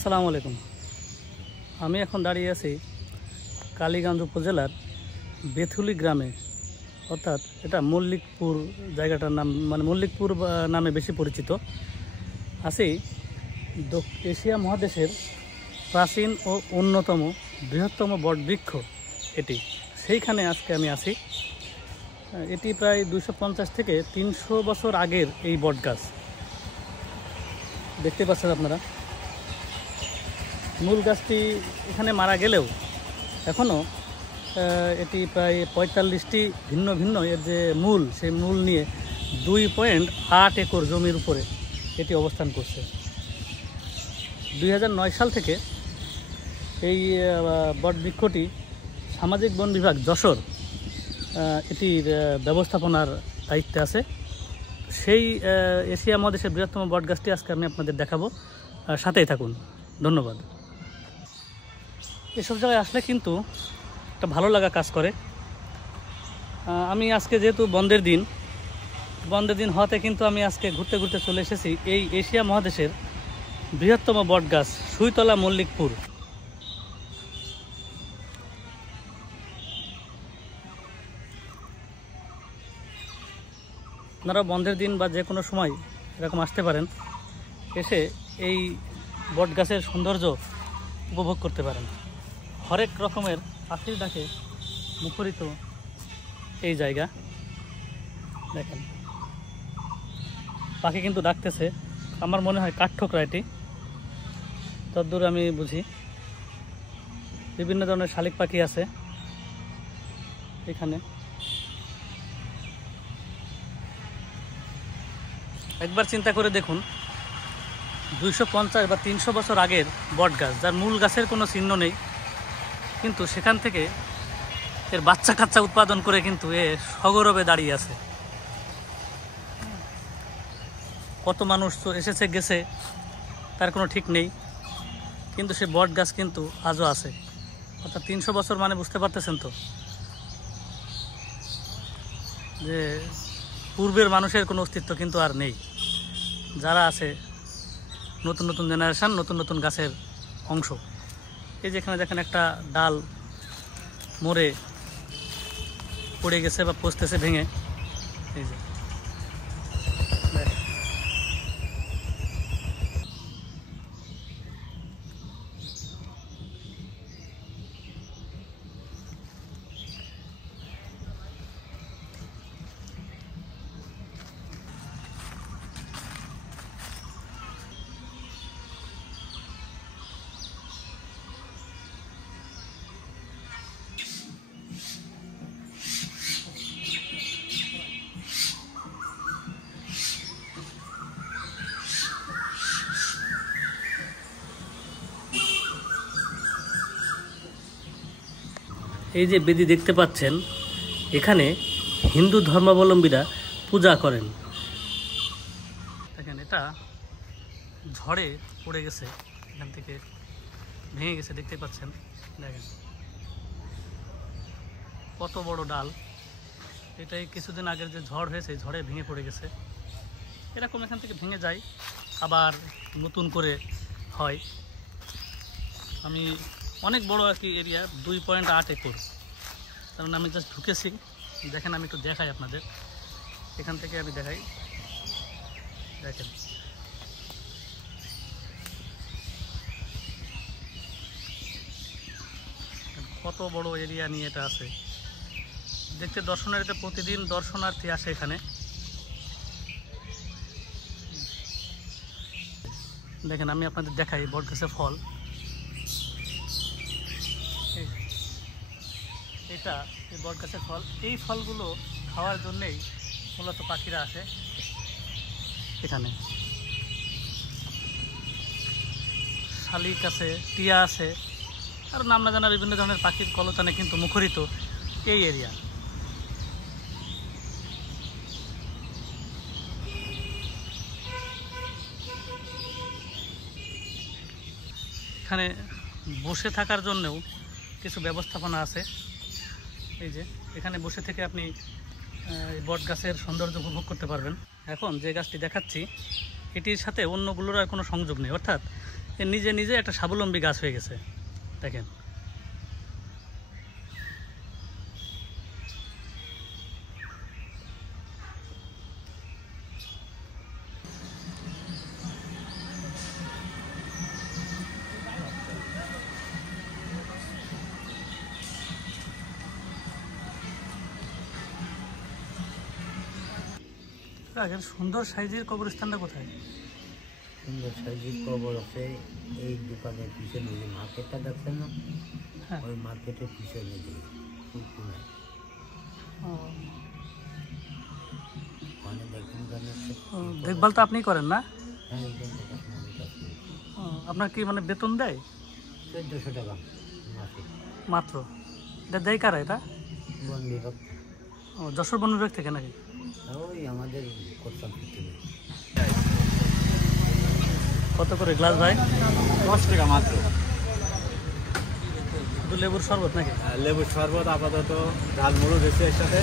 আসসালামু আলাইকুম। আমি এখন দাঁড়িয়ে আছি কালীগঞ্জ উপজেলার বেথুলি গ্রামে, অর্থাৎ এটা মল্লিকপুর জায়গাটার নাম, মানে মল্লিকপুর নামে বেশি পরিচিত। আছি এশিয়া মহাদেশের প্রাচীন ও অন্যতম বৃহত্তম বটবৃক্ষ এটি, সেইখানে আজকে আমি আছি। এটি প্রায় 250 থেকে 300 বছর আগের এই বট গাছ, দেখতে পাচ্ছেন আপনারা। মূল গাছটি এখানে মারা গেলেও এখনও এটি প্রায় 45টি ভিন্ন ভিন্ন এর যে মূল, সেই মূল নিয়ে 2.8 একর জমির উপরে এটি অবস্থান করছে। 2009 সাল থেকে এই বটবৃক্ষটি সামাজিক বন বিভাগ যশোর এটির ব্যবস্থাপনার দায়িত্বে আছে। সেই এশিয়া মহাদেশের বৃহত্তম বট গাছটি আজকে আমি আপনাদের দেখাবো, সাথেই থাকুন। ধন্যবাদ। এসব জায়গায় আসলে কিন্তু একটা ভালো লাগা কাজ করে। আমি আজকে যেহেতু বন্ধের দিন হওয়াতে কিন্তু আমি আজকে ঘুরতে ঘুরতে চলে এসেছি এই এশিয়া মহাদেশের বৃহত্তম বট গাছ সুইতলা মল্লিকপুর। আপনারা বন্ধের দিন বা যে কোনো সময় এরকম আসতে পারেন, এসে এই বট গাছের সৌন্দর্য উপভোগ করতে পারেন। হরেক রকমের পাখির ডাকে মুখরিত এই জায়গা। দেখেন, পাখি কিন্তু ডাকতেছে। আমার মনে হয় কাঠঠোকরা এটি, তদ্দূর আমি বুঝি। বিভিন্ন ধরনের শালিক পাখি আছে এখানে। একবার চিন্তা করে দেখুন, 250 বা 300 বছর আগের বট গাছ, যার মূল গাছের কোনো চিহ্ন নেই, কিন্তু সেখান থেকে এর বাচ্চা কাচ্চা উৎপাদন করে কিন্তু এ সগৌরবে দাঁড়িয়ে আছে। কত মানুষ তো এসেছে গেছে, তার কোনো ঠিক নেই, কিন্তু সে বট গাছ কিন্তু আজও আছে। অর্থাৎ 300 বছর মানে বুঝতে পারতেছেন তো যে পূর্বের মানুষের কোনো অস্তিত্ব কিন্তু আর নেই। যারা আছে নতুন নতুন জেনারেশন, নতুন নতুন গাছের অংশ। এই যেখানে দেখেন একটা ডাল মরে পড়ে গেছে বা পচতেছে ভেঙে, এই যে এই যে বেদি দেখতে পাচ্ছেন, এখানে হিন্দু ধর্মাবলম্বীরা পূজা করেন। দেখেন, এটা ঝড়ে পড়ে গেছে, এখান থেকে ভেঙে গেছে, দেখতে পাচ্ছেন। দেখেন কত বড় ডাল। এটাই কিছুদিন আগের যে ঝড় হয়েছে, ঝড়ে ভেঙে পড়ে গেছে। এরকম এখান থেকে ভেঙে যায়, আবার নতুন করে হয়। আমি অনেক বড় আর কি এরিয়া, 2.8 একর। কারণ আমি জাস্ট ঢুকেছি। দেখেন, আমি একটু দেখাই আপনাদের, এখান থেকে আমি দেখাই। দেখেন কত বড় এরিয়া নিয়ে এটা আছে। দেখতে দর্শনার্থীরা প্রতিদিন দর্শনার্থী আসে এখানে। দেখেন, আমি আপনাদের দেখাই বট গাছের ফল। এটা এই বট গাছের ফল। এই ফলগুলো খাওয়ার জন্যেই মূলত পাখিরা আসে এখানে। শালিক আছে, টিয়া আছে, আর নাম না জানা বিভিন্ন ধরনের পাখির কলতানে কিন্তু মুখরিত এই এরিয়া। এখানে বসে থাকার জন্যও কিছু ব্যবস্থাপনা আছে। এই যে এখানে বসে থেকে আপনি বট গাছের সৌন্দর্য উপভোগ করতে পারবেন। এখন যে গাছটি দেখাচ্ছি এটির সাথে অন্যগুলোর আর কোনো সংযোগ নেই, অর্থাৎ এ নিজে নিজে একটা স্বাবলম্বী গাছ হয়ে গেছে। দেখেন সুন্দর সাইজের কবরস্থানটা কোথায়? সুন্দর সাইজের কবর আছে এই দোকানের পিছনে, যে মার্কেটটা দেখছেন না, হ্যাঁ। ওই মার্কেটের পিছনে দিয়ে ফুলপুরায় মানে দেখুন দেখভাল তো আপনি করেন না? হ্যাঁ, এইখান থেকে আমি কাজ করি। আপনার কি মানে বেতন দেয়? 1400 টাকা মাসে। মাত্র? দেয় কারা এটা? বন বিভাগ। যশোর বন বিভাগ থেকে নাকি? ওই আমাদের করতাম থেকে। কত করে গ্লাস ভাই? 10 টাকা মাত্র। শুধু লেবুর শরবত নাকি? লেবুর শরবত আপাতত, ডাল মুড়ো রয়েছে এর সাথে।